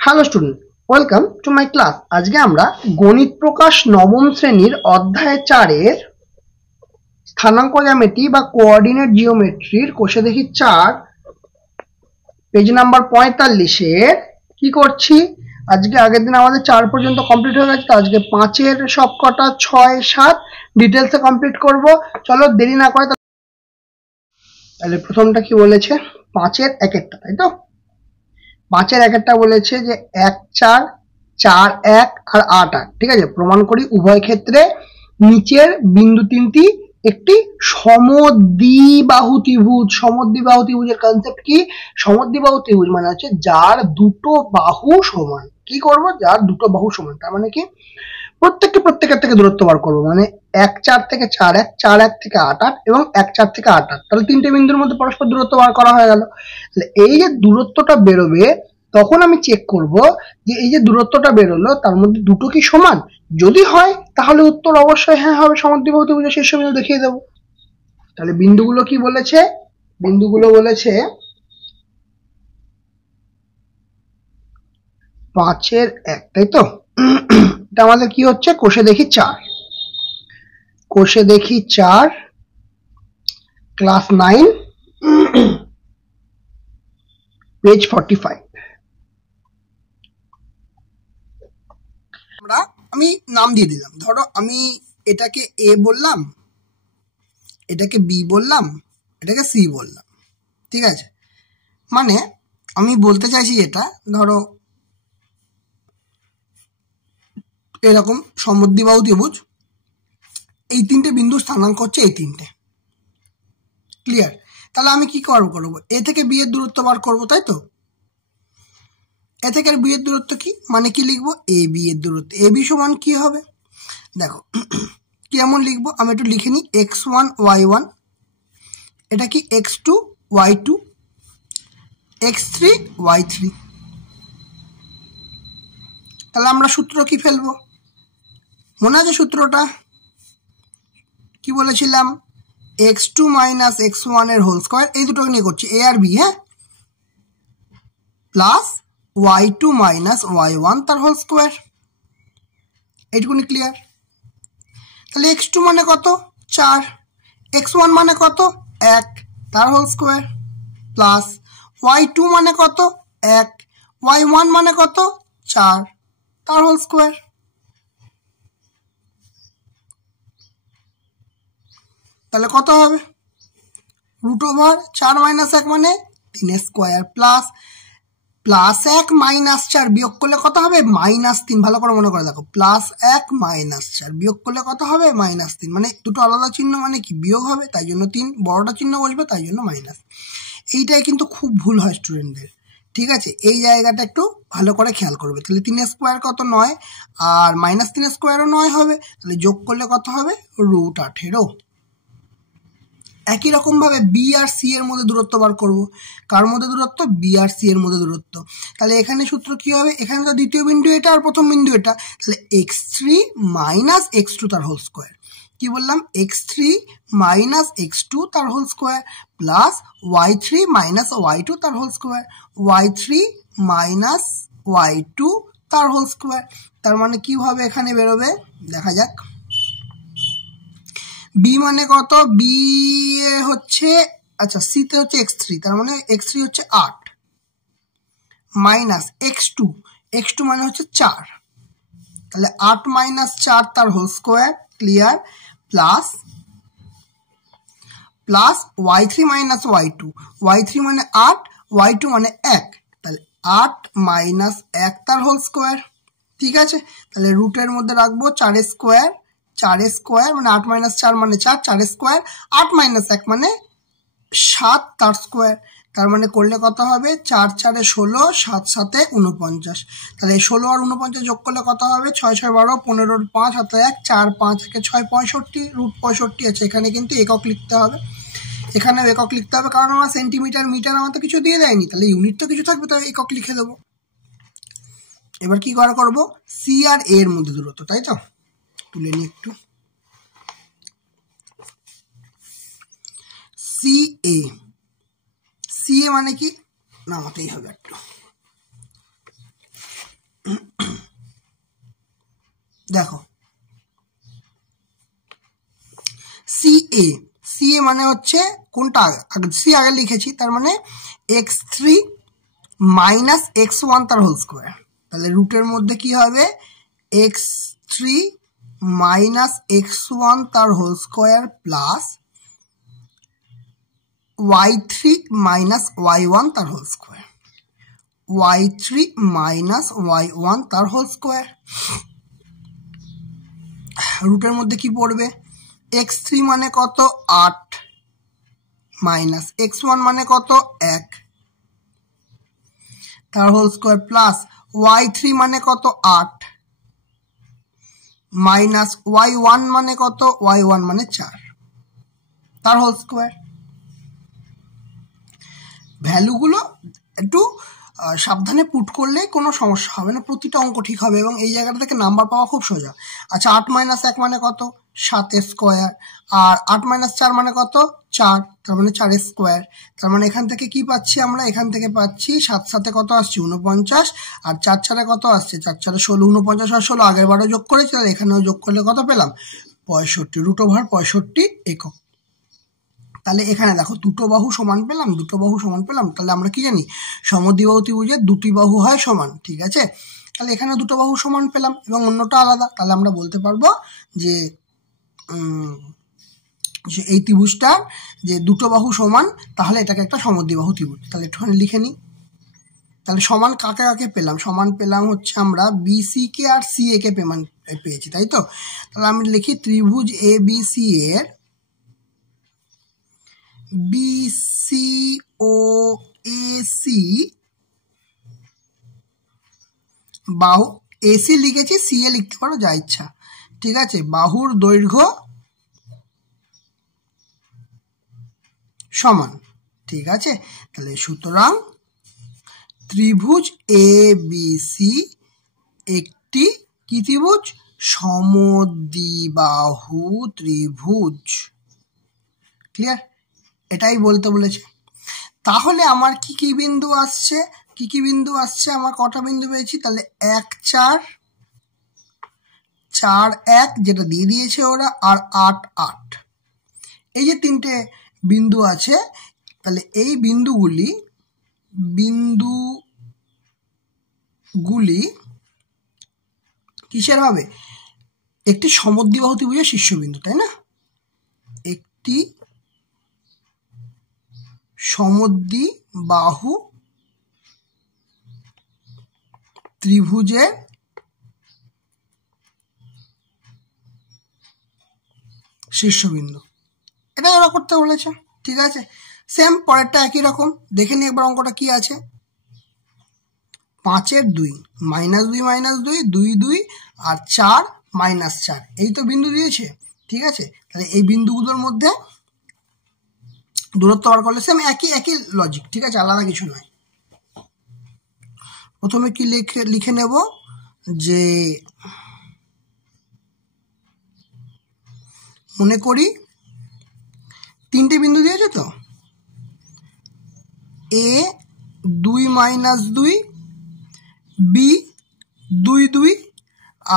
Hello student, welcome to my class. আজকে আমরা গণিত প্রকাশ নবম শ্রেণীর অধ্যায় 4 এর স্থানাঙ্ক জ্যামিতি বা কোঅর্ডিনেট জিওমেট্রির কোষে দেখি 4 পেজ নাম্বার 45 এর কি করছি। আজকে আগের দিন আমাদের 4 পর্যন্ত কমপ্লিট হয়ে গেছে, তো আজকে 5 এর সব কটা 6 7 ডিটেলসে কমপ্লিট করব। চলো দেরি না করে তাহলে প্রথমটা কি বলেছে, 5 এর এক একটা, তাই তো 5 এর এক একটা বলেছে যে 1 4 4 1 আর 8 8। ঠিক আছে, প্রমাণ করি উভয় ক্ষেত্রে নিচের বিন্দু তিনটি একটি সমদ্বিবাহু ত্রিভুজ। সমদ্বিবাহু ত্রিভুজের কনসেপ্ট কি? সমদ্বিবাহু ত্রিভুজ মানে হচ্ছে যার দুটো বাহু সমান। কি করব? যার দুটো বাহু সমান, তার মানে কি প্রত্যেকের থেকে দূরত্ব বার করবো। মানে 1 4 থেকে 4 1, 4 1 থেকে 8 8 এবং 1 4 থেকে 8 8। তাহলে তিনটে বিন্দুর মধ্যে পরস্পর দূরত্ব বার করা হয়ে গেল। তাহলে এই যে দূরত্বটা বেরোবে, তখন আমি চেক করব যে এই যে দূরত্বটা বেরোলো তার মধ্যে দুটো কি সমান। যদি হয় তাহলে উত্তর অবশ্যই হ্যাঁ হবে, সমদ্বিবাহু ত্রিভুজের শীর্ষবিন্দু দেখিয়ে দেবো। তাহলে বিন্দুগুলো কি বলেছে? বিন্দুগুলো বলেছে 5 এর 1, তাই তো? এটা আমাদের কি হচ্ছে? কোষে দেখি 4। কোষে দেখি 4, ক্লাস 9, পেজ 45। আমি নাম দিয়ে দিলাম। ধরো আমি এটাকে এ বললাম, এটাকে বি বললাম, এটাকে সি বললাম। ঠিক আছে, মানে আমি বলতে চাইছি এটা, ধরো এরকম সমদ্বিবাহু ত্রিভুজ, এই তিনটে বিন্দুর স্থানাঙ্ক হচ্ছে এই তিনটে। ক্লিয়ার? তাহলে আমি কি করবো? এ থেকে বি এর দূরত্ব বার করবো, তাই তো? এ থেকে বি এর দূরত্ব কি মানে কি লিখবো? এ বি এর দূরত্ব। এ বি সমান কি হবে দেখো, কেমন লিখবো আমি একটু লিখে নিই। x1 y1, এটা কি x2 y2, x3 y3। তাহলে আমরা সূত্র কি ফেলবো? মনে আছে সূত্রটা কি বলেছিলাম? x2 মাইনাস x1 এর হোল স্কয়ার, এই দুটোকে নিয়ে করছি, a আর b, হ্যাঁ, প্লাস y2 মাইনাস y1 তার হোল স্কয়ার। এইটুকুনি ক্লিয়ার? তাহলে x2 মানে কত? 4, x1 মানে কত? 1 তার হোল স্কয়ার, প্লাস y2 মানে কত? 1, y1 মানে কত? 4 তার হোল স্কয়ার। তাহলে কত হবে? রুট ওভার 4 মাইনাস 1 মানে 3 স্কয়ার, প্লাস 1 মাইনাস 4 বিয়োগ করলে কত হবে? -3। ভালো করে মনে করে দেখো, +1 -4 বিয়োগ করলে কত হবে? -3। মানে দুটো আলাদা চিহ্ন মানে কি বিয়োগ হবে, তাই জন্য 3, বড়টা চিহ্ন বসবে তাই জন্য মাইনাস। এইটাই কিন্তু খুব ভুল হয় স্টুডেন্টদের। ঠিক আছে, এই জায়গাটা একটু ভালো করে খেয়াল করবে। তাহলে 3 স্কোয়ার কত? 9, আর -3 স্কোয়ারও 9 হবে। তাহলে যোগ করলে কত হবে? √18। একই রকম ভাবে বি আর সি এর মধ্যে দূরত্ব বার করব। কার মধ্যে দূরত্ব? বি আর সি এর মধ্যে দূরত্ব। তাহলে এখানে সূত্র কি হবে? এখানে তো দ্বিতীয় বিন্দু এটা আর প্রথম বিন্দু এটা, তাহলে x3 মাইনাস x2 তার হোল স্কোয়ার। কি বললাম? x3 মাইনাস x2 তার whole square, plus y3 minus y2 তার whole square, y3 minus y2 তার হোল স্কোয়ার। তার মানে কি হবে এখানে বেরোবে? দেখা যাক। বি মানে কত? বি এ হচ্ছে, আচ্ছা সি তে হচ্ছে x3, তার মানে x3 হচ্ছে 8 মাইনাস x2 মানে হচ্ছে 4, তাহলে 8 মাইনাস 4 তার whole square. Clear? Plus y3 minus y2 মানে 8, y2 মানে 1, তাহলে 8 মাইনাস 1 তার হোল স্কোয়ার। ঠিক আছে, তাহলে রুটের মধ্যে রাখবো 4 স্কোয়ার, 4 স্কোয়ার মানে 8 মাইনাস 4 মানে 4, 4 স্কোয়ার, 8 মাইনাস 1 মানে 7 তার স্কোয়ার। তার মানে করলে কত হবে? 4 4 16, 7 7 49। তাহলে 16 আর 49 যোগ করলে কত হবে? 6 6 12, 15 5 হাতে 1, 4 5 থেকে 6 65, √65 আছে। এখানে কিন্তু একক লিখতে হবে, এখানেও একক লিখতে হবে, কারণ আমার সেন্টিমিটার মিটার আমার তো কিছু দিয়ে দেয়নি, তাহলে ইউনিট তো কিছু থাকবে, তাই একক লিখে দেবো। এবার কি করবো? সি আর এ এর মধ্যে দূরত্ব, তাই তো? তুলে নিই একটু। সি এ মানে কি নামাতেই হবে একটু। দেখো CA মানে হচ্ছে কোনটা, সি আগে লিখেছি, তার মানে x3 মাইনাস x1 তার হোল স্কোয়ার। তাহলে রুটের মধ্যে কি হবে, x3 মাইনাস x1 তার whole square plus y3 minus y1 তার whole square, y3 minus y1 তার হোল স্কোয়ার। রুটের মধ্যে কি পড়বে, x3 মানে কত 8 মাইনাস x1 মানে কত 1 তার হোল স্কোয়ার প্লাস y3 মানে কত 8 মাইনাস y1 মানে কত, y1 মানে 4 তার হোল স্কোয়ার। ভ্যালুগুলো একটু সাবধানে পুট করলে কোনো সমস্যা হবে না, প্রতিটা অঙ্ক ঠিক হবে এবং এই জায়গাটা থেকে নাম্বার পাওয়া খুব সোজা। আচ্ছা 8 মাইনাস 1 মানে কত 7 স্কোয়ার, আর 8 মাইনাস 4 মানে কত 4, তার মানে 4 স্কোয়ার। তার মানে এখান থেকে কি পাচ্ছি আমরা, এখান থেকে পাচ্ছি 7 সাথে কত আসছে 49, আর 4 4 কত আসছে 4 4 16, 49 আর 16 আগের বারও যোগ করেছি, তাহলে এখানেও যোগ করলে কত পেলাম 65, রুট ওভার 65 একক। তাহলে এখানে দেখো দুটো বাহু সমান পেলাম, দুটো বাহু সমান পেলাম, তাহলে আমরা কি জানি সমদ্বিবাহু ত্রিভুজের দুটি বাহু হয় সমান, ঠিক আছে। তাহলে এখানে দুটো বাহু সমান পেলাম এবং অন্যটা আলাদা, তাহলে আমরা বলতে পারবো যে এই ত্রিভুজটার যে দুটো বাহু সমান, তাহলে এটাকে একটা সমদ্বিবাহু ত্রিভুজ। তাহলে একটুখানি লিখে নিই। তাহলে সমান কাকে কাকে পেলাম, সমান পেলাম হচ্ছে আমরা বিসি কে আর সিএ কে পেয়েছি, তাই তো। তাহলে আমি লিখি ত্রিভুজ এ বি সি এর BCOAC বাহু, এসি লিখেছি, সিএ লিখতে পারো যা ইচ্ছা, ঠিক আছে। বাহুর দৈর্ঘ্য সমান, ঠিক আছে। তাহলে সুতরাং ত্রিভুজ ABC একটি কি ত্রিভুজ, সমদ্বিবাহু ত্রিভুজ। ক্লিয়ার, এটাই বলতে বলেছে। তাহলে আমার কি কি বিন্দু আসছে, কি কি বিন্দু আসছে, আমার কটা বিন্দু পেয়েছি, তাহলে 1 4 4 1 যেটা দিয়ে দিয়েছে ওরা, আর 8 8, এই যে তিনটে বিন্দু আছে। তাহলে এই বিন্দুগুলি কিসের হবে, একটি সমদ্বিবাহু ত্রিভুজের শীর্ষবিন্দু, তাই না। একটি সমদ্বিবাহু ত্রিভুজের শীর্ষবিন্দু, এটা ওরা করতে বলেছে, ঠিক আছে। সেম পরেরটা একই রকম, দেখে নিই একবার অঙ্কটা কি আছে। 5 এর 2 মাইনাস 2 মাইনাস 2 2 2 আর 4 মাইনাস 4, এই তো বিন্দু দিয়েছে, ঠিক আছে। তাহলে এই বিন্দুগুলোর মধ্যে দূরত্ব বার করলে সেম একই লজিক, ঠিক আছে, আলাদা কিছু নয়। প্রথমে কি লিখে নেব যে মনে করি তিনটে বিন্দু দিয়েছে তো, এ 2 মাইনাস 2, বি 2 2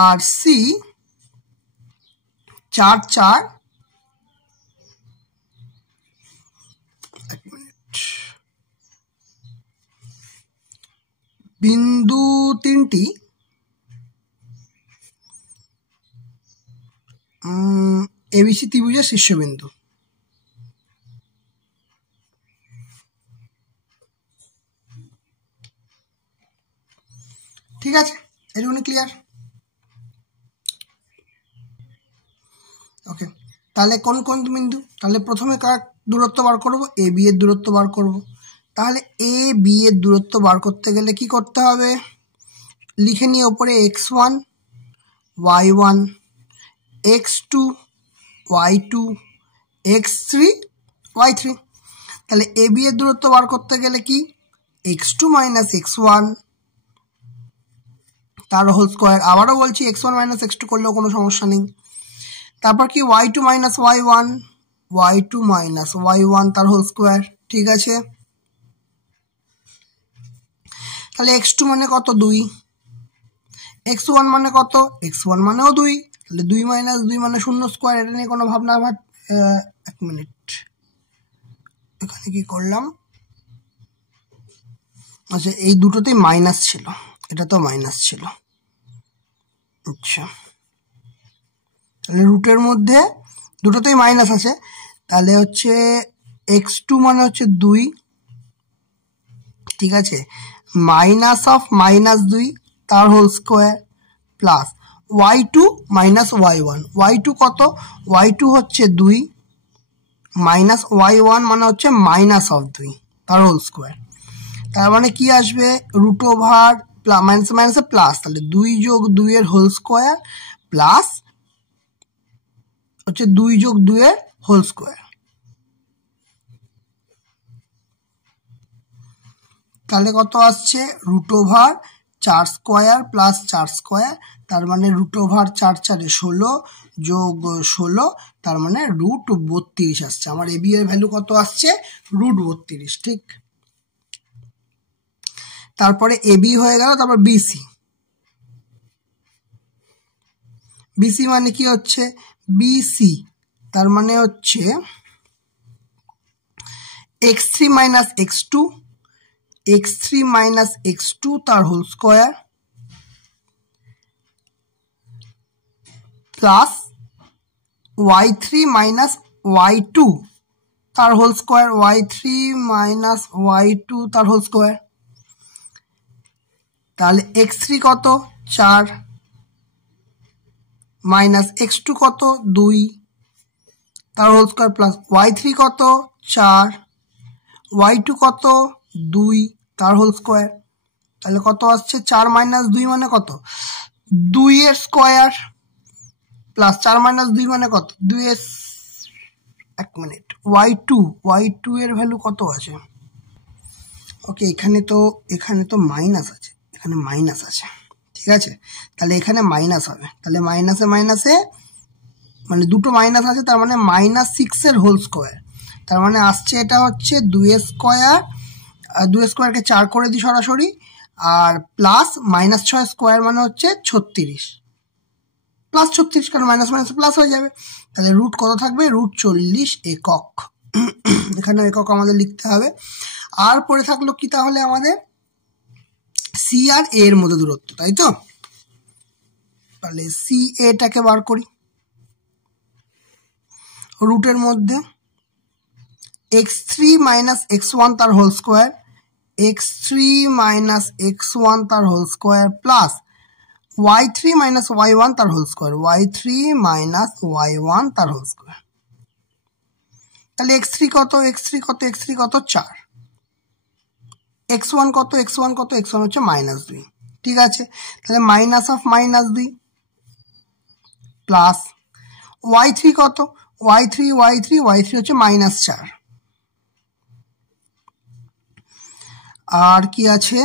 আর সি 4 4, বিন্দু তিনটি এবিসি ত্রিভুজের শীর্ষবিন্দু, ঠিক আছে। এটুকুনি ক্লিয়ার, ওকে। তাহলে কোন কোন বিন্দু, তাহলে প্রথমে কার দূরত্ব বার করব, এ বি এর দূরত্ব বার করব। তাহলে এ বি এর দূরত্ব বার করতে গেলে কি করতে হবে, লিখে নিয়ে ওপরে x1 y1 x2 y2 x3 y3। তাহলে এ বি এর দূরত্ব বার করতে গেলে কি, x2 মাইনাস x1 তার হোল স্কোয়ার, আবারও বলছি x1 মাইনাস x2 করলেও কোনো সমস্যা নেই। তারপর কি y2 minus y1 y2 minus y1 তার হোল স্কোয়ার, ঠিক আছে। তাহলে x2 মানে কত 2, x1 মানে কত, x1 মানেও 2, তাহলে 2 মাইনাস 2 মানে 0 স্কোয়ার। এটা নিয়ে কোনো ভাবনা আমার, এক মিনিট, এখানে কি করলাম, আচ্ছা এই দুটোতেই মাইনাস ছিল, এটা তো মাইনাস ছিল। আচ্ছা তাহলে রুটের মধ্যে দুটোতেই মাইনাস আছে, তাহলে হচ্ছে x2 মানে হচ্ছে 2, ঠিক আছে, মাইনাস অফ মাইনাস 2 তার whole square plus y2 minus y1, y2 কত, y2 হচ্ছে 2 মাইনাস y1 মানে হচ্ছে মাইনাস অফ 2 তার হোল স্কোয়ার। তার মানে কি আসবে, রুট ওভার মাইনাস মাইনাসে প্লাস, তাহলে 2 যোগ 2 এর হোল স্কোয়ার প্লাস হচ্ছে 2 যোগ 2 এর হোল স্কোয়ার। তাহলে কত আসছে, root over 4 square plus 4 square, তার মানে রুট ওভার 4 4 16 যোগ 16, তার মানে রুট 32 আসছে। আমার এবি এর ভ্যালু কত আসছে, রুট 32, ঠিক। তারপরে এবি হয়ে গেল, তারপর বিসি, বিসি মানে কি হচ্ছে, বিসি তার মানে হচ্ছে x3 minus x2, x3 minus x2 তার whole square plus y3 minus y2 তার whole square, y3 minus y2 তার হোল স্কোয়ার। তাহলে x3 কত 4 মাইনাস x2 কত 2 তার হোল স্কোয়ার প্লাস y3 কত 4, y2 কত 2 তার হোল স্কোয়ার। তাহলে কত আসছে, 4 মাইনাস 2 মানে কত, 2 এর স্কোয়ার প্লাস 4 মাইনাস 2 মানে কত, 2 এর, এক মিনিট, y2 এর ভ্যালু কত আছে, ওকে এখানে তো মাইনাস আছে, এখানে মাইনাস আছে, ঠিক আছে, তাহলে এখানে মাইনাস হবে, তাহলে মাইনাসে মাইনাসে মানে দুটো মাইনাস আছে, তার মানে মাইনাস 6 এর হোল স্কোয়ার, তার মানে আসছে এটা হচ্ছে 2 এর স্কোয়ার, 2 এর স্কোয়ারকে 4 করে দিই সরাসরি, আর প্লাস মাইনাস 6 স্কোয়ার মানে হচ্ছে 36, প্লাস 36, কারণ মাইনাস মাইনাস প্লাস হয়ে যাবে, তাহলে রুট কত থাকবে, রুট 40 একক। এখানে একক আমাদের লিখতে হবে। আর পরে থাকলো কি তাহলে আমাদের, সি আর এ এর মধ্যে দূরত্ব, তাই তো, তাহলে সি এটাকে বার করি, রুটের মধ্যে x3 মাইনাস x1 তার whole square, x3 minus x1 তার whole square plus y3 minus y1 তার whole square, y3 minus y1 তার হোল স্কোয়ার। তাহলে x3 কত, x3 কত, x3 কত 4, x1 কত, x1 কত, x1 হচ্ছে মাইনাস 2, ঠিক আছে, তাহলে minus of minus 2 plus y3 কত, y3 হচ্ছে মাইনাস 4, আর কি আছে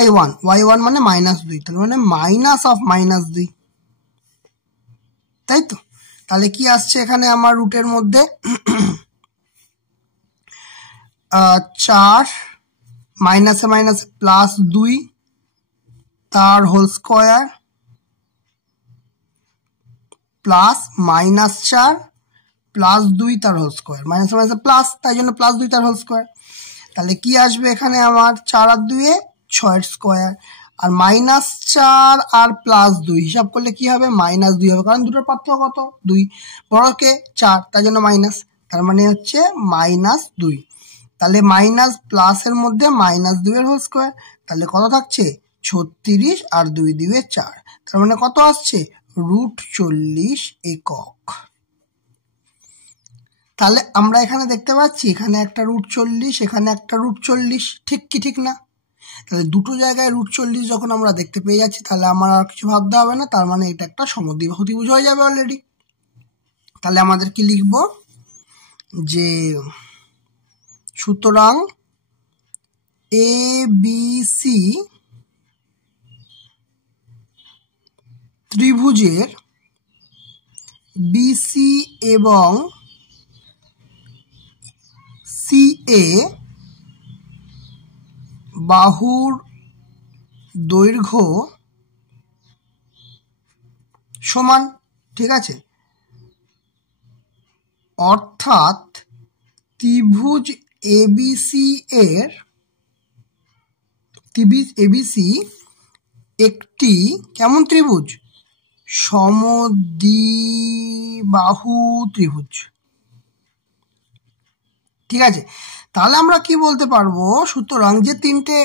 y1 মানে মাইনাস 2, তাহলে মানে মাইনাস অফ মাইনাস 2, তাই তো। তাহলে কি আসছে এখানে আমার রুটের মধ্যে, 4 মাইনাসে মাইনাসে প্লাস 2 তার whole square plus minus 4 plus 2 তার হোল স্কোয়ার, মাইনাসে মাইনাসে প্লাস, তাই জন্য প্লাস 2 তার হোল স্কোয়ার। তাহলে কি আসবে এখানে আমার, 4 আর 2 6 স্কোয়ার, আর মাইনাস 4 আর প্লাস 2 হিসাব করলে কি হবে, মাইনাস 2 হবে, কারণ দুটোর পার্থক্য কত 2, বড়কে 4, তাই জন্য মাইনাস, তার মানে হচ্ছে মাইনাস 2। তাহলে মাইনাস প্লাসের মধ্যে মাইনাস 2 এর হোল স্কোয়ার, তাহলে কত থাকছে 36 আর 2 2 4, তার মানে কত আসছে, রুট 40 একক। তাহলে আমরা এখানে দেখতে পাচ্ছি এখানে একটা রুট 40, এখানে একটা রুট 40, ঠিক কি ঠিক না, তাহলে দুটো জায়গায় রুট 40 যখন আমরা দেখতে পেয়ে যাচ্ছি, তাহলে আমার আর কিছু ভাবতে হবে না, তার মানে এটা একটা সমদ্বিবাহু ত্রিভুজ হয়ে যাবে অলরেডি। তাহলে আমাদের কি লিখব, যে সুতরাং এ বি সি ত্রিভুজের বিসি এবং সিএ বাহুর দৈর্ঘ্য সমান, ঠিক আছে, অর্থাৎ ত্রিভুজ এবিসি একটি কেমন ত্রিভুজ? সমদ্বিবাহু ত্রিভুজ, ঠিক আছে। তাহলে আমরা কি বলতে পারবো? সুতরাং যে তিনটে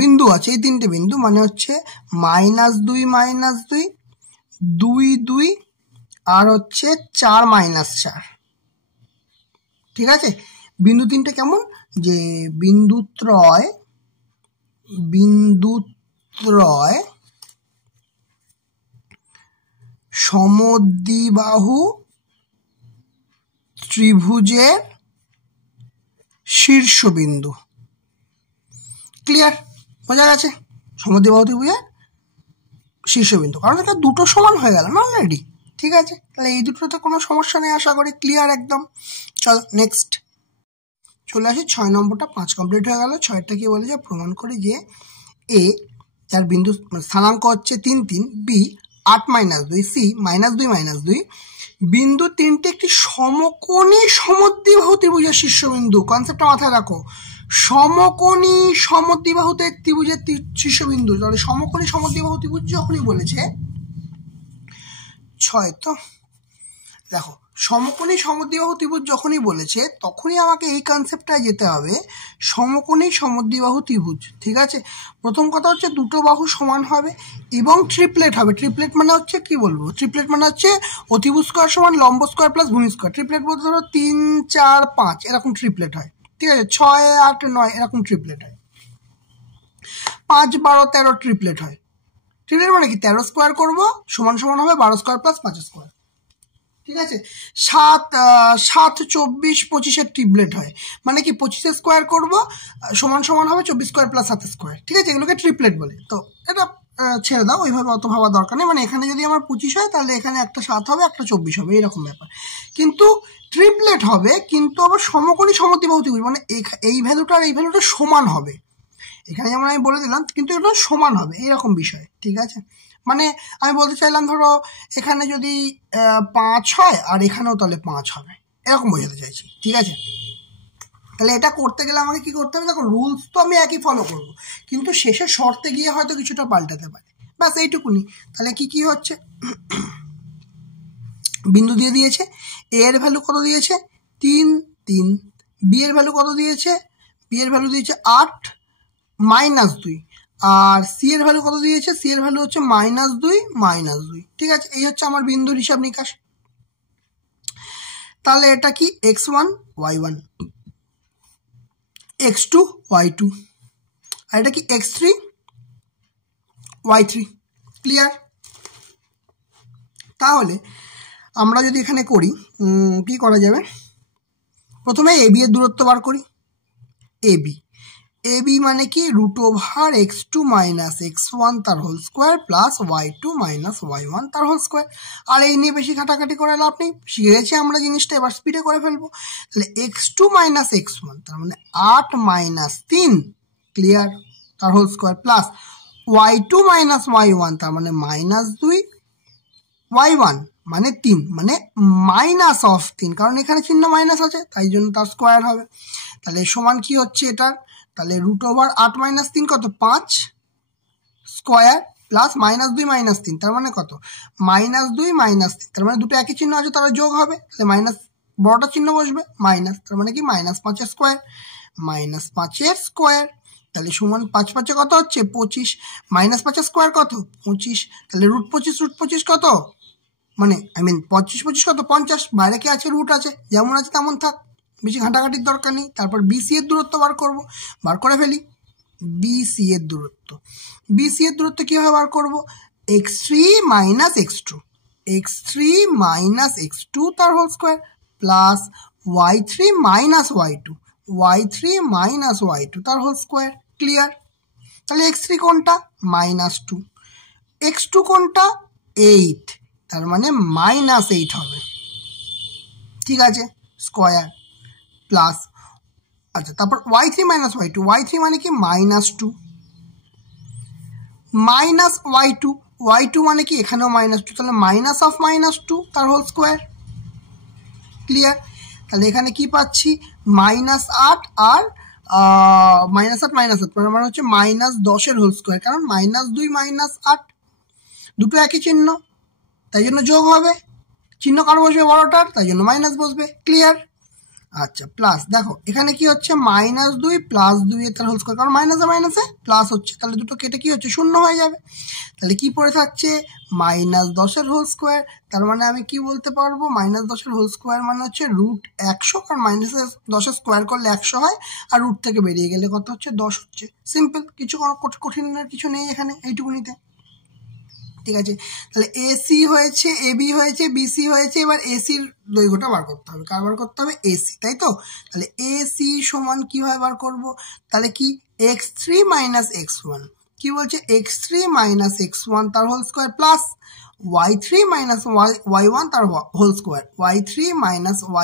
বিন্দু আছে, এই তিনটে বিন্দু মানে হচ্ছে -2 -2 2 2 আর হচ্ছে 4 -4, ঠিক আছে। বিন্দু তিনটে কেমন? যে বিন্দুত্রয় সমদ্বিবাহু ত্রিভুজের শীর্ষবিন্দু। ক্লিয়ার? বোঝা গেছে? সমদ্বিবাহু ত্রিভুজের শীর্ষবিন্দু, কারণ এটা দুটো সমান হয়ে গেল না অলরেডি, ঠিক আছে। তাহলে এই দুটোতে কোনো সমস্যা নেই, আশা করি ক্লিয়ার একদম। চল নেক্সট চলে আসি 6 নম্বরটা। 5 কমপ্লিট হয়ে গেল। 6টা কি বলে? যে প্রমাণ করি যে এ, যার বিন্দু স্থানাঙ্ক হচ্ছে 3 3, বি 8 -2, সি -2 -2, বিন্দু তিনটে একটি সমকোণী সমদ্বিবাহু ত্রিভুজের শীর্ষবিন্দু। কনসেপ্টটা মাথায় রাখো, সমকোণী সমদ্বিবাহু ত্রিভুজের শীর্ষবিন্দু। তাহলে সমকোণী সমদ্বিবাহু ত্রিভুজ যখনই বলেছে 6, তো দেখো সমকোণী সমদ্বিবাহু ত্রিভুজ যখনই বলেছে তখনই আমাকে এই কনসেপ্টটায় যেতে হবে, সমকোণী সমদ্বিবাহু ত্রিভুজ, ঠিক আছে। প্রথম কথা হচ্ছে দুটো বাহু সমান হবে এবং ট্রিপলেট হবে। ট্রিপলেট মানে হচ্ছে কি বলবো? ট্রিপলেট মানে হচ্ছে অতিভুজ স্কয়ার সমান লম্ব স্কয়ার প্লাস ভূমি স্কয়ার। ট্রিপলেট বলতে ধরো 3 4 5 এরকম ট্রিপলেট হয়, ঠিক আছে। 6 8 9 এরকম ট্রিপলেট হয়। 5 12 13 ট্রিপলেট হয়। ট্রিপলেট মানে কি? 13 স্কোয়ার করবো সমান সমান হবে 12 স্কোয়ার প্লাস 5 স্কোয়ার, ঠিক আছে। 7 24 25 ট্রিপলেট হয়, মানে কি 25 স্কোয়ার করবো সমান সমান হবে 24 স্কোয়ার প্লাস 7 স্কোয়ার, ঠিক আছে। এগুলোকে ট্রিপলেট বলে। তো এটা ছেড়ে দাও, ওইভাবে অত ভাবার দরকার নেই। মানে এখানে যদি আমার 25 হয় তাহলে এখানে একটা 7 হবে, একটা 24 হবে, এরকম ব্যাপার। কিন্তু ট্রিপলেট হবে, কিন্তু আবার সমকোণী সমদ্বিবাহু ত্রিভুজ, মানে এই ভ্যালুটা আর এই ভ্যালুটা সমান হবে। এখানে যেমন আমি বলে দিলাম, কিন্তু এটা সমান হবে, এইরকম বিষয়, ঠিক আছে। মানে আমি বলতে চাইলাম ধরো এখানে যদি 5 হয় আর এখানেও তাহলে 5 হবে, এরকম বোঝাতে চাইছি, ঠিক আছে। তাহলে এটা করতে গেলে আমাকে কি করতে হবে? দেখো রুলস তো আমি একই ফলো করব, কিন্তু শেষে শর্তে গিয়ে হয়তো কিছুটা পাল্টাতে পারে, ব্যাস এইটুকুনি। তাহলে কি কি হচ্ছে? বিন্দু দিয়ে দিয়েছে, এ এর ভ্যালু কত দিয়েছে? 3 3, বি এর ভ্যালু কত দিয়েছে? বি এর ভ্যালু দিয়েছে 8 -2, আর সি এর ভ্যালু কত দিয়েছে? সি এর ভ্যালু হচ্ছে -2 -2, ঠিক আছে। এই হচ্ছে আমার বিন্দুর হিসাব নিকাশ। তাহলে এটা কি? x1 y1, x2 y2, আর এটা কি? x3 y3। ক্লিয়ার? তাহলে আমরা যদি এখানে করি, কি করা যাবে? প্রথমে এবি এর দূরত্ব বার করি। এবি মানে কি? √x2 - x1 তার whole square plus y2 - y1 তার হোল স্কোয়ার। আর এই নিয়ে বেশি ঘাটাঘাটি করে লাভ নেই, শিখে গেছি আমরা জিনিসটা, এবার স্পিডে করে ফেলবো। তাহলে x2 - x1 তার মানে 8 - 3, ক্লিয়ার, তার whole square plus y2 - y1 তার মানে -2, y1 মানে 3, মানে -3, কারণ এখানে চিহ্ন মাইনাস আছে তাই জন্য তার স্কোয়ার হবে। তাহলে সমান কি হচ্ছে এটার? তাহলে √8 - 3 কত? 5 স্কোয়ার প্লাস -2 - 3 তার মানে কত? -2 - 3, তার মানে দুটো একই চিহ্ন আছে, তারা যোগ হবে। তাহলে মাইনাস বড়টা চিহ্ন বসবে, মাইনাস, তার মানে কি -5 স্কোয়ার, -5 স্কোয়ার। তাহলে সমান 5 5 কত হচ্ছে? 25, -5 স্কোয়ার কত? 25। তাহলে √25 কত? মানে 25 কত? 50। বাইরে কি আছে? রুট আছে, যেমন আছে তেমন থাক, বেশি ঘাঁটাঘাটির দরকার নেই। তারপর বিসি এর দূরত্ব বার করব, বার করে ফেলি। বিসি এর দূরত্ব কিভাবে বার করব? x3 - x2, x3 - x2 তার whole square plus y3 - y2, y3 - y2 তার হোল স্কোয়ার। ক্লিয়ার? তাহলে x3 কোনটা? -2, x2 কোনটা? 8, তার মানে -8 হবে, ঠিক আছে, স্কোয়ার প্লাস, আচ্ছা, তারপর y3 - y2, y3 মানে কি? -2 y2, y2 মানে কি এখানেও -2, তাহলে -2 তার হোল স্কোয়ার। ক্লিয়ার? তাহলে এখানে কি পাচ্ছি, -8 আর -8 মানে হচ্ছে -10 হোল স্কোয়ার, কারণ -2 -8 দুটো একই চিহ্ন, তাই জন্য যোগ হবে। চিহ্ন কার বসবে, বড়টার, তাই জন্য মাইনাস বসবে। ক্লিয়ার? আচ্ছা, প্লাস দেখো এখানে কি হচ্ছে, -2 + 2 তার হোল স্কোয়ার, কারণ মাইনাসে মাইনাসে প্লাস হচ্ছে, তাহলে দুটো কেটে কি হচ্ছে, 0 হয়ে যাবে। তাহলে কি পড়ে থাকছে, -10 হোল স্কোয়ার। তার মানে আমি কি বলতে পারবো, -10 হোল স্কোয়ার মানে হচ্ছে √100, কারণ -10 স্কোয়ার করলে 100 হয়, আর রুট থেকে বেরিয়ে গেলে কত হচ্ছে, 10 হচ্ছে। সিম্পল, কিছু কঠিনের কিছু নেই এখানে, এইটুকুনিতে। ঠিক আছে, তাহলে এসি হয়েছে, এবি হয়েছে, বিসি হয়েছে, এবার এসির দৈর্ঘ্যটা বার করতে হবে। কার বার করতে হবে, এসি, তাই তো। তাহলে এসি সমান কিভাবে বার করব, তাহলে কি x3 - x1, কি বলছে, x3 - x1 তার whole square plus y3 - y1 তার হোল স্কোয়ার, y3 -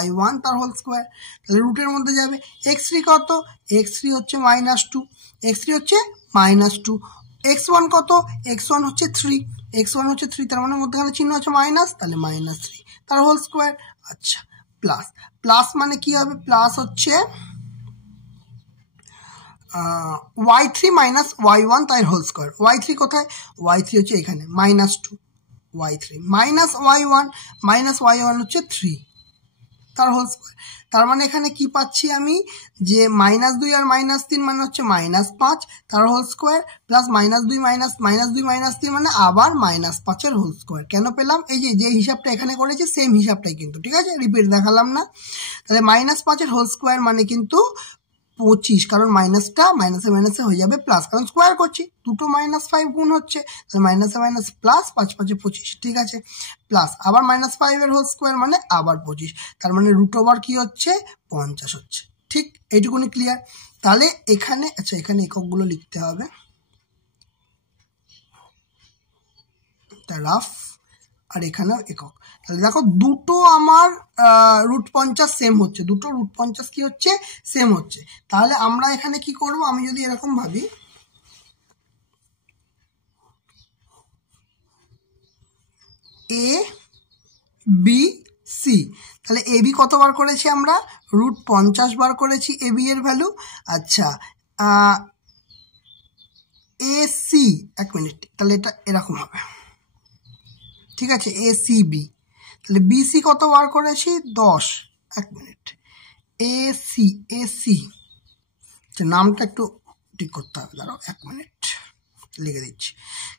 y1 তার হোল স্কোয়ার। তাহলে রুটের মধ্যে যাবে, x3 কত, x3 হচ্ছে -2, x3 হচ্ছে -2, x1 কত, x1 হচ্ছে 3, x1 হচ্ছে 3, তার মানে মধ্যখানে চিহ্ন আছে মাইনাস, তাহলে -3 তার হোল স্কোয়ার। আচ্ছা, প্লাস, প্লাস মানে কি হবে, প্লাস হচ্ছে y3 - y1 তার হোল স্কোয়ার। y3 কোথায়, y3 হচ্ছে এখানে -2, y3 -y1 হচ্ছে 3 তার হোল স্কোয়ার। তার মানে এখানে কি পাচ্ছি আমি, যে -2 আর -3 মানে হচ্ছে -5 তার হোল স্কোয়ার, প্লাস -2 -3 মানে আবার -5 এর হোল স্কোয়ার। কেন পেলাম, এই যে হিসাবটা এখানে করেছি সেম হিসাবটাই কিন্তু, ঠিক আছে, রিপিট দেখালাম না। তাহলে -5 এর হোল স্কোয়ার মানে কিন্তু 25, কারণ মাইনাসটা মাইনাসে মাইনাসে হয়ে যাবে প্লাস, কারণ স্কোয়ার করছি, দুটো -5 গুণ হচ্ছে, তাহলে মাইনাসে মাইনাস প্লাস, 5 5 25, ঠিক আছে, প্লাস আবার -5 এর হোল স্কোয়ার মানে আবার 25, তার মানে √ওভার কি হচ্ছে, 50 হচ্ছে। ঠিক, এইটুকুনি ক্লিয়ার? তাহলে এখানে, আচ্ছা এখানে এককগুলো লিখতে হবে, রাফ, আর এখানেও একক। তাহলে দেখো দুটো আমার √50 সেম হচ্ছে, দুটো √50 কি হচ্ছে, সেম হচ্ছে। তাহলে আমরা এখানে কি করব, আমি যদি এরকম ভাবি, এ বি সি, তাহলে এ বি কত বার করেছি আমরা, √50 বার করেছি এ বি এর ভ্যালু। আচ্ছা, এ সি, এক মিনিট, তাহলে এটা এরকম হবে, ঠিক আছে, এ সি বি, তাহলে বিসি কত বার করেছি, 10, এক মিনিট, এ সি, নামটা একটু ঠিক করতে হবে, দাঁড়াও 1 মিনিট লিখে দিচ্ছি।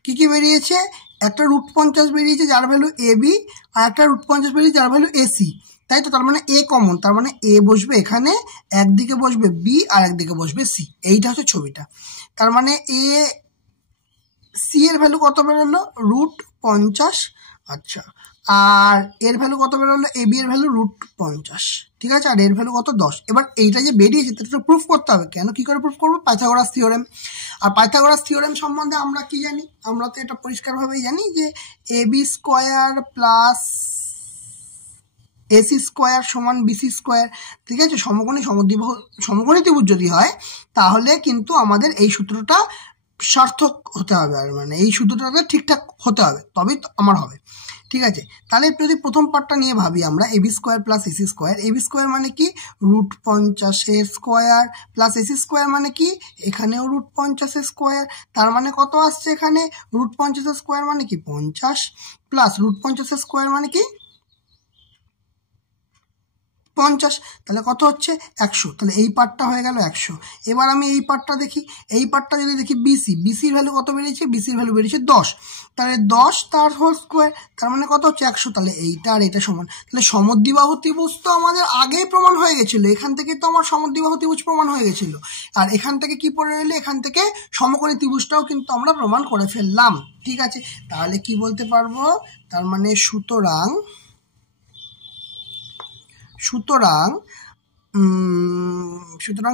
কি কি বেরিয়েছে, একটা √50 বেরিয়েছে যার ভ্যালু এ বি, আর একটা √50 বেরিয়েছে যার ভ্যালু এ সি, তাই তো। তার মানে এ কমন, তার মানে এ বসবে এখানে, একদিকে বসবে বি আর একদিকে বসবে সি, এইটা হচ্ছে ছবিটা। তার মানে এ সি এর ভ্যালু কত বেরোলো, √50, আচ্ছা, আর এর ভ্যালু কত বেরোলো, এ বি এর ভ্যালু √50, ঠিক আছে, আর এর ভ্যালু কত, 10। এবার এইটা যে বেরিয়েছে সেটা প্রুফ করতে হবে। কেন, কি করে প্রুফ করবো, পাইথাগোরাস থিওরেম। আর পাইথাগোরাস থিওরেম সম্বন্ধে আমরা কি জানি, আমরা তো এটা পরিষ্কারভাবেই জানি যে A B square plus AC square সমান বিসি স্কোয়ার, ঠিক আছে, সমকোণী ত্রিভুজ যদি হয় তাহলে কিন্তু আমাদের এই সূত্রটা সার্থক হতে হবে, আর মানে এই সূত্রটাকে ঠিকঠাক হতে হবে, তবেই আমার হবে, ঠিক আছে। তাহলে যদি প্রথম পার্টটা নিয়ে ভাবি আমরা, AB square plus AC square, AB square মানে কি, √50 স্কোয়ার প্লাস এসি স্কোয়ার মানে কি, এখানেও √50 স্কোয়ার, তার মানে কত আসছে এখানে, √50 স্কোয়ার মানে কি 50, প্লাস √50 স্কোয়ার মানে কি 50, তাহলে কত হচ্ছে 100, তাহলে এই পার্টটা হয়ে গেল 100। এবার আমি এই পার্টটা দেখি, এই পার্টটা যদি দেখি বিসি, বিসির ভ্যালু কত বেরিয়েছে, বিসির ভ্যালু বেরিয়েছে 10, তাহলে 10 তার হোল স্কোয়ার, তার মানে কত হচ্ছে 100, তাহলে এইটা আর এটা সমান। তাহলে সমদ্বিবাহু ত্রিভুজ তো আমাদের আগেই প্রমাণ হয়ে গেছিল, এখান থেকে তো আমার সমদ্বিবাহু ত্রিভুজ প্রমাণ হয়ে গেছিল, আর এখান থেকে কি পড়ে রইলো, এখান থেকে সমকোণী ত্রিভুজটাও কিন্তু আমরা প্রমাণ করে ফেললাম, ঠিক আছে। তাহলে কি বলতে পারবো, তার মানে সুতরাং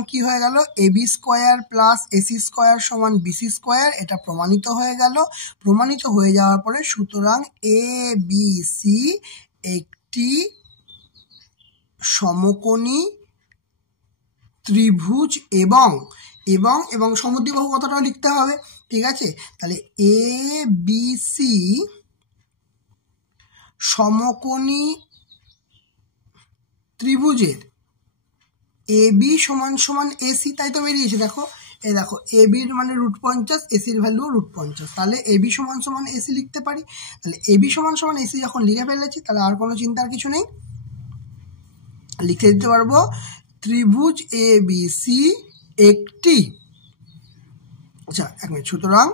কি হয়ে গেল, AB square plus AC square সমান বিসি স্কোয়ার, এটা প্রমাণিত হয়ে গেল। প্রমাণিত হয়ে যাওয়ার পরে সুতরাং এ বি সি একটি সমকোণী ত্রিভুজ এবং এবং এবং সমদ্বিবাহু কথাটাও লিখতে হবে, ঠিক আছে, তাহলে এ বি সি সমকোণী ত্রিভুজের এ বি সমান সমান এসি, তাই তো বেরিয়েছে। দেখো এই দেখো এ বির মানে √50, এসির ভ্যালু √50, তাহলে এ বি সমান সমান এসি লিখতে পারি। তাহলে এ বি সমান সমান এসি যখন লিখে ফেলেছি তাহলে আর কোনো চিন্তার কিছু নেই, লিখে দিতে পারবো ত্রিভুজ এ বি সি একটি, আচ্ছা এক মিনিট, সুতরাং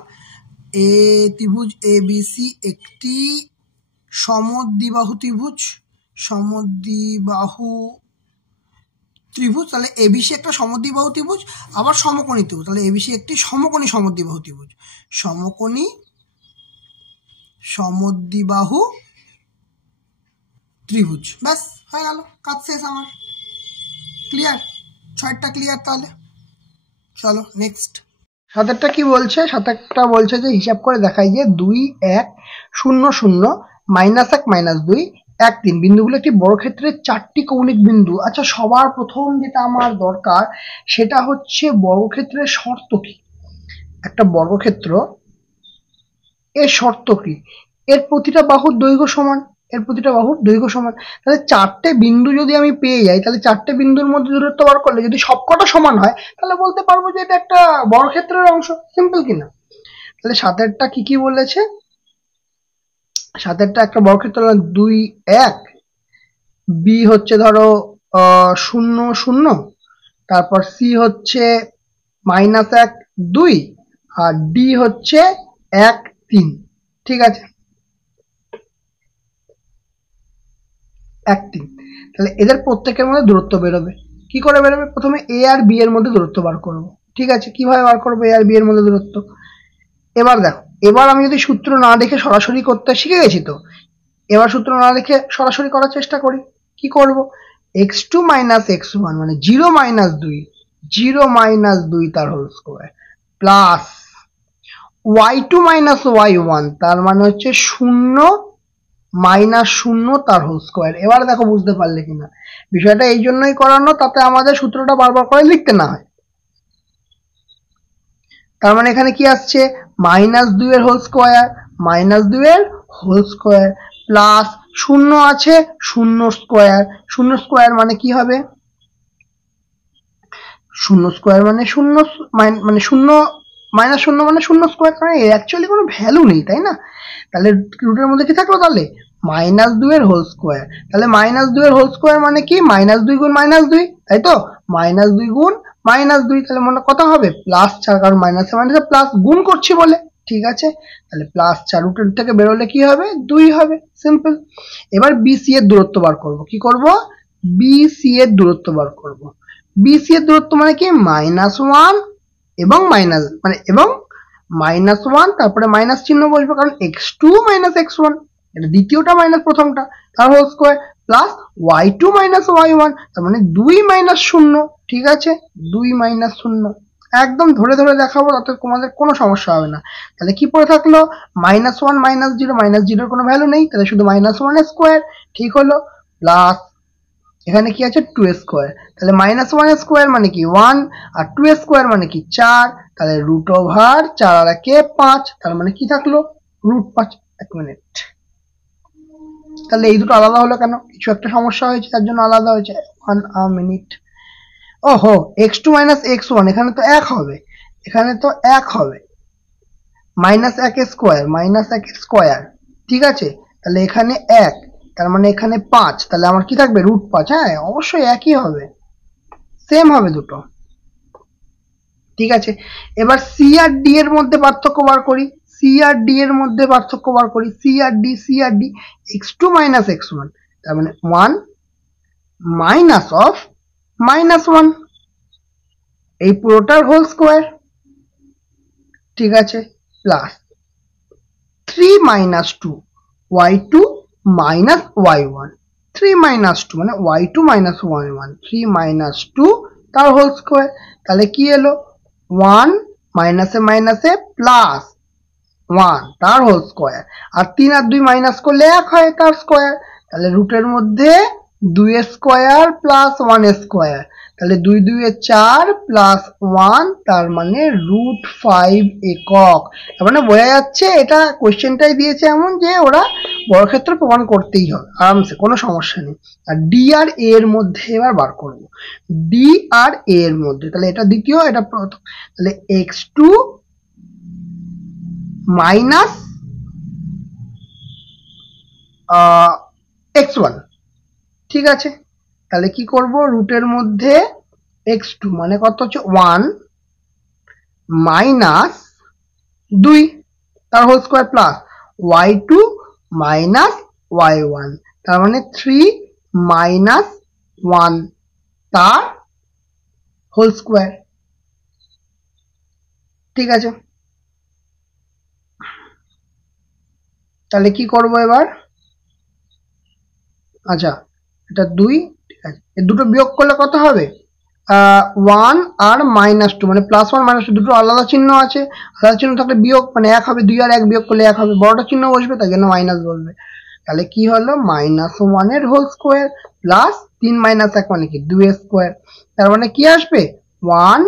ত্রিভুজ এ বি সি একটি সমদ্বিবাহু ত্রিভুজ, সমদ্বিবাহু ত্রিভুজ। তাহলে এবিসি একটা সমদ্বিবাহু ত্রিভুজ, আবার সমকোণী ত্রিভুজ, তাহলে এবিসি একটি সমকোণী সমদ্বিবাহু ত্রিভুজ, সমকোণী সমদ্বিবাহু ত্রিভুজ। ব্যাস হয়ে গেল, কাজ শেষ আমার। ক্লিয়ার? 6টা ক্লিয়ার? তাহলে চলো নেক্সট। 7টা কি বলছে? 7টা বলছে যে হিসাব করে দেখাই যে 2 1 0 0 -1 -2 1 3 বিন্দুগুলো একটি বর্গক্ষেত্রের 4টি কৌণিক বিন্দু। আচ্ছা সবার প্রথম যেটা আমার দরকার সেটা হচ্ছে বর্গক্ষেত্রের শর্ত কি। একটা বর্গক্ষেত্র এর শর্ত কি? এর প্রতিটা বাহুর দৈর্ঘ্য সমান, এর প্রতিটা বাহুর দৈর্ঘ্য সমান। তাহলে 4টে বিন্দু যদি আমি পেয়ে যাই তাহলে 4টে বিন্দুর মধ্যে দূরত্ব বার করলে যদি সবকটা সমান হয় তাহলে বলতে পারবো যে এটা একটা বর্গক্ষেত্রের অংশ। সিম্পল কিনা? তাহলে 7এরটা কি কি বলেছে? 7এরটা একটা বর্গক্ষেত্র 2 1, বি হচ্ছে ধরো 0 0, তারপর সি হচ্ছে -1 2, আর ডি হচ্ছে 1 3। ঠিক আছে, 1 3। তাহলে এদের প্রত্যেকের মধ্যে দূরত্ব বেরোবে। কি করে বেরোবে? প্রথমে এ আর বি এর মধ্যে দূরত্ব বার করব। ঠিক আছে, কিভাবে বার করবো এ আর বি এর মধ্যে দূরত্ব? এবার দেখো, এবার আমি যদি সূত্র না দেখে সরাসরি করতে শিখে গেছি তো, এবার সূত্র না দেখে সরাসরি করার চেষ্টা করি। কি করব? x2 - x1 মানে 0 - 2, 0 - 2 তার whole square, plus y2 - y1 তার মানে হচ্ছে 0 -0 তার হোল স্কয়ার। এবার দেখো বুঝতে পারলে কিনা? বিষয়টা এই জন্যই করানো তাতে আমাদের সূত্রটা বারবার করে লিখতে না হয়। তার মানে এখানে কি আসছে? -2 এর হোল স্কয়ার, -2 এর হোল স্কয়ার, প্লাস 0 আছে 0 স্কয়ার, 0 স্কয়ার মানে কি হবে? 0 স্কয়ার মানে 0 মানে 0 -0 মানে 0 স্কয়ার, মানে এর অ্যাকচুয়ালি কোনো ভ্যালু নেই, তাই না? তাহলে রুটের মধ্যে কি থাকলো তাহলে? -2 এর হোল স্কয়ার। তাহলে -2 এর হোল স্কয়ার মানে কি? -2 গুণ -2, তাই তো? -2 গুণ -2, তাহলে মনে কত হবে? +4, কারণ মাইনাসে মাইনাসে প্লাস গুণ করছি বলে। ঠিক আছে, তাহলে +4 রুটের থেকে বেরোলে কি হবে? 2 হবে। সিম্পল। এবার বিসি এর দূরত্ব বার করব। কি করব? বিসি এর দূরত্ব বার করব। বিসি এর দূরত্ব মানে কি? -1 এবং মাইনাস মানে এবং -1, তারপরে মাইনাস চিহ্ন বসবে, কারণ x2 - x1 এটা দ্বিতীয়টা মাইনাস প্রথমটা, তার whole square, plus y2 - y1 তার মানে 2 - 0। ঠিক আছে, 2 - 0 একদম ধরে ধরে দেখাবো, তাতে তোমাদের কোনো সমস্যা হবে না। তাহলে কি পড়ে থাকলো? -1 -0, -0 কোনো ভ্যালু নেই, তাহলে শুধু -1 স্কয়ার। ঠিক হলো, প্লাস এখানে কি আছে? 2 স্কয়ার, তাহলে -1 স্কয়ার মানে কি 1, আর 2 স্কয়ার মানে কি 4, তাহলে √4 আর 5, তার মানে কি থাকলো? √5। এক মিনিট, তাহলে এই দুটো আলাদা হলো কেন? কিছু একটা সমস্যা হয়েছে তার জন্য আলাদা হয়েছে। 1 মিনিট। ওহো, x2 - x1 এখানে তো 1 হবে, এখানে তো 1 হবে, -1 স্কয়ার, -1 স্কয়ার। ঠিক আছে, তাহলে এখানে 1, তার মানে এখানে 5, তাহলে আমার কি থাকবে? √5। হ্যাঁ অবশ্যই একই হবে, সেম হবে দুটো। ঠিক আছে, এবার সি আর ডি এর মধ্যে পার্থক্য বার করি। সি আর ডি এর মধ্যে পার্থক্য বার করি। সি আর ডি x2 - x1 তার মানে 1 মাইনাস অফ -1, এই পুরোটার হোল স্কয়ার। ঠিক আছে, প্লাস 3 - 2 y2 - y1, 3 - 2 মানে y2 - y1, 3 - 2 তার হোল স্কয়ার। তাহলে কি এলো? 1 মাইনাসে মাইনাসে প্লাস 1 তার হোল স্কয়ার, আর 3 আর 2 মাইনাস করলে 1 হয় তার স্কয়ার। তাহলে রুটের মধ্যে 2 স্কয়ার প্লাস 1 স্কয়ার, তাহলে 2 2 এ 4 প্লাস 1 তার মানে √5 একক। তার মানে বোঝা যাচ্ছে এটা কোশ্চেনটাই দিয়েছে এমন যে ওরা বর্গক্ষেত্র প্রমাণ করতেই হবে আরামসে, কোনো সমস্যা নেই। আর ডি আর এ এর মধ্যে এবার বার করব, ডি আর এ এর মধ্যে, তাহলে এটা দ্বিতীয় এটা প্রথম, তাহলে x2 মাইনাস x1, ঠিক আছে। তাহলে কি করব, রুটের মধ্যে x2 মানে কত হচ্ছে 1 মাইনাস 2 তার whole square plus y2 minus y1 তার মানে 3 মাইনাস 1 তার হোল স্কোয়ার, ঠিক আছে। তাহলে কি করব এবার, আচ্ছা এটা 2, ঠিক আছে, এই দুটো বিয়োগ করলে কত হবে 1 আর -2 মানে +1 -2 দুটো আলাদা চিহ্ন আছে, আলাদা চিহ্ন থাকলে বিয়োগ মানে 1 হবে, 2 আর 1 বিয়োগ করলে 1 হবে, বড়টা চিহ্ন বসবে তাই জন্য মাইনাস বলবে। তাহলে কি হলো -1 এর হোল স্কোয়ার প্লাস 3 - 1 মানে কি 2 এর স্কোয়ার, তার মানে কি আসবে 1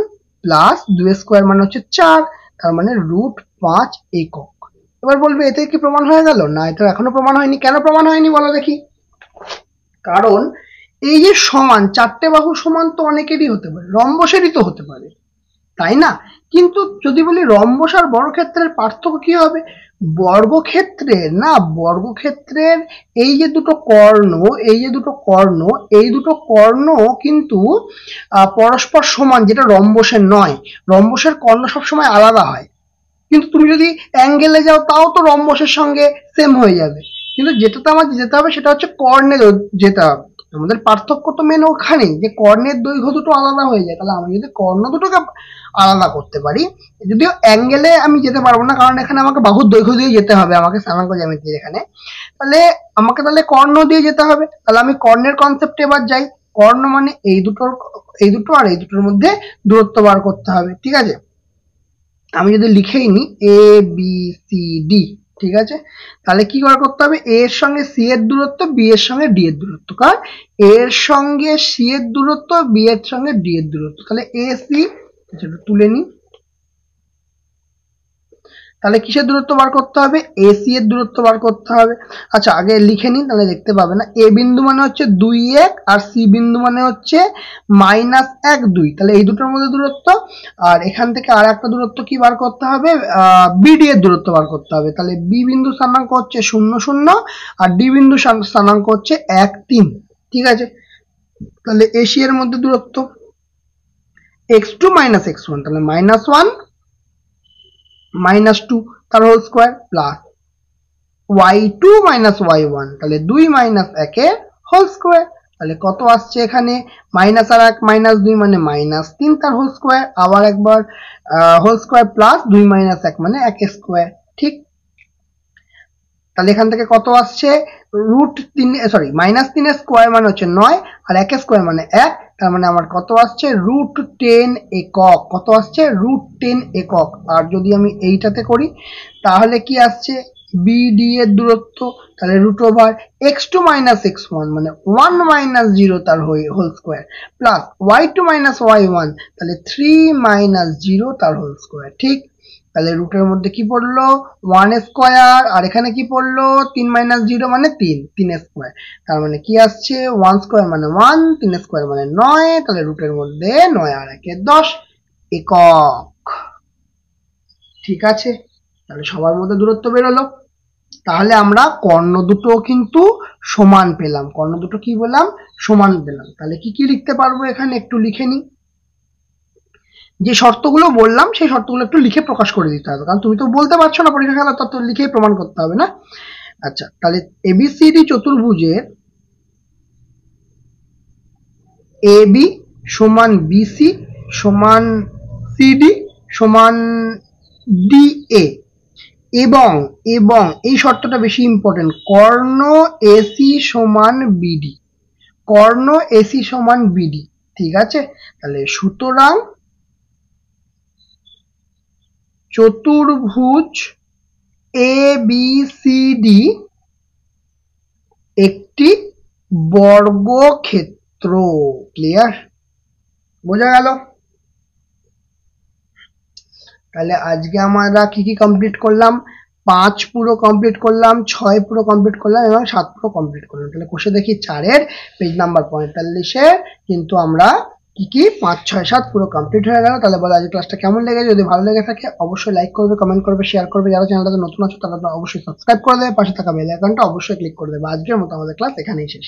প্লাস 2 এর স্কোয়ার মানে হচ্ছে 4, তার মানে √5 একক। এবার বলবে এতে কি প্রমাণ হয়ে গেল, না এটা এখনো প্রমাণ হয়নি। কেন প্রমাণ হয়নি বলো দেখি, কারণ এই যে সমান চারটে বাহু সমান তো অনেকেরই হতে পারে, রম্বসেরই তো হতে পারে, তাই না? কিন্তু যদি বলি রম্বস আর বর্গক্ষেত্রের পার্থক্য কি হবে, বর্গক্ষেত্রের না, বর্গক্ষেত্রের এই যে দুটো কর্ণ, এই যে দুটো কর্ণ, এই দুটো কর্ণ কিন্তু পরস্পর সমান, যেটা রম্বসের নয়। রম্বসের কর্ণ সবসময় আলাদা হয়, কিন্তু তুমি যদি অ্যাঙ্গেলে যাও তাও তো রম্বসের সঙ্গে সেম হয়ে যাবে, কিন্তু যেটাতে আমাদের যেতে হবে সেটা হচ্ছে কর্ণে যেতে হবে। আমাদের পার্থক্য তো মেন ওখানেই, যে কর্ণের দৈর্ঘ্য দুটো আলাদা হয়ে যায়। তাহলে আমি যদি কর্ণ দুটোকে আলাদা করতে পারি, যদিও অ্যাঙ্গেলে আমি যেতে পারবো না কারণ এখানে আমাকে বাহুর দৈর্ঘ্য দিয়ে যেতে হবে, আমাকে স্থানাঙ্ক জ্যামিতির এখানে, তাহলে আমাকে তাহলে কর্ণ দিয়ে যেতে হবে। তাহলে আমি কর্ণের কনসেপ্টে এবার যাই। কর্ণ মানে এই দুটো আর এই দুটোর মধ্যে দূরত্ব বার করতে হবে, ঠিক আছে। আমি যদি লিখেই নি এ বি সি ডি, ঠিক আছে, তাহলে কি করতে হবে, এ এর সঙ্গে সি এর দূরত্ব, বি এর সঙ্গে ডি এর দূরত্ব, কারণ এর সঙ্গে সি এর দূরত্ব, বি এর সঙ্গে ডি এর দূরত্ব, তাহলে এ সি তুলে নি। তাহলে কিসের দূরত্ব বার করতে হবে, এসি এর দূরত্ব বার করতে হবে। আচ্ছা আগে লিখে নিন, তাহলে দেখতে পাবে না, এ বিন্দু মানে হচ্ছে 2 1 আর সি বিন্দু মানে হচ্ছে -1 2, তাহলে এই দুটোর মধ্যে দূরত্ব। আর এখান থেকে আর একটা দূরত্ব কি বার করতে হবে, বিডি এর দূরত্ব বার করতে হবে। তাহলে বি বিন্দু স্থানাঙ্ক হচ্ছে 0 0 আর ডি বিন্দু স্থানাঙ্ক হচ্ছে 1 3, ঠিক আছে। তাহলে এসি এর মধ্যে দূরত্ব x2 - x1, তাহলে -1 -2 তার whole square plus y2 - y1, তাহলে 2 - 1 এর হোল স্কোয়ার। তাহলে কত আসছে এখানে, মাইনাস আর 1 -2 মানে -3 তার হোল স্কোয়ার, আবার একবার হোল স্কোয়ার প্লাস 2 - 1 মানে 1 স্কোয়ার, ঠিক। তাহলে এখান থেকে কত আসছে, -3 এর স্কোয়ার মানে হচ্ছে 9 আর 1 স্কোয়ার মানে 1, তার মানে আমার কত আসছে √10 একক, কত আসছে √10 একক। আর যদি আমি এইটাতে করি তাহলে কি আসছে, বিডি এর দূরত্ব, তাহলে √x2 - x1 মানে 1 - 0 তার whole square plus y2 - y1 তাহলে 3 - 0 তার হোল স্কোয়ার, ঠিক। তাহলে রুটের মধ্যে কি পড়লো 1 স্কোয়ার, আর এখানে কি পড়লো 3 - 0 মানে 3 স্কোয়ার, তার মানে কি আসছে 1 স্কোয়ার মানে 1, 3 স্কোয়ার মানে 9, তাহলে রুটের মধ্যে 9 আর 1 10 একক, ঠিক আছে। তাহলে সবার মধ্যে দূরত্ব বেরোলো। তাহলে আমরা কর্ণ দুটো কিন্তু সমান পেলাম, কর্ণ দুটো কি বললাম সমান পেলাম। তাহলে কি কি লিখতে পারবো এখানে একটু লিখে নি, যে শর্তগুলো বললাম সেই শর্তগুলো একটু লিখে প্রকাশ করে দিতে হবে, কারণ তুমি তো বলতে পারছো না পরীক্ষা খাতা, তত লিখেই প্রমাণ করতে হবে না। আচ্ছা তাহলে এবিসিডি চতুর্ভুজের এবি সমান বিসি সমান সিডি সমান ডিএ, এবং এবং এই শর্তটা বেশি ইম্পর্টেন্ট, কর্ণ এসি সমান বিডি, কর্ণ এসি সমান বিডি, ঠিক আছে। তাহলে সুতরাং চতুর্ভুজ এবিসিডি একটি বর্গক্ষেত্র, ক্লিয়ার। বোঝা গেল? তাহলে আজকে আমরা কি কি কমপ্লিট করলাম? 5 পুরো কমপ্লিট করলাম, 6 পুরো কমপ্লিট করলাম এবং 7 পুরো কমপ্লিট করলাম। তাহলে কোষে দেখি 4-এর পেজ নাম্বার 45-এ কিন্তু আমরা কি 5, 6, 7 পুরো কমপ্লিট হয়ে গেল। তাহলে বলো আজকে ক্লাসটা কেমন লেগেছে? যদি ভালো লেগে থাকে অবশ্যই লাইক করবে, কমেন্ট করবে, শেয়ার করবে। যারা চ্যানেলটাতে নতুন আছো তারা অবশ্যই সাবস্ক্রাইব করে দেবে, পাশে থাকা বেল আইকনটা অবশ্যই ক্লিক করে দেবে। আজকের মতো আমাদের ক্লাস এখানেই শেষ।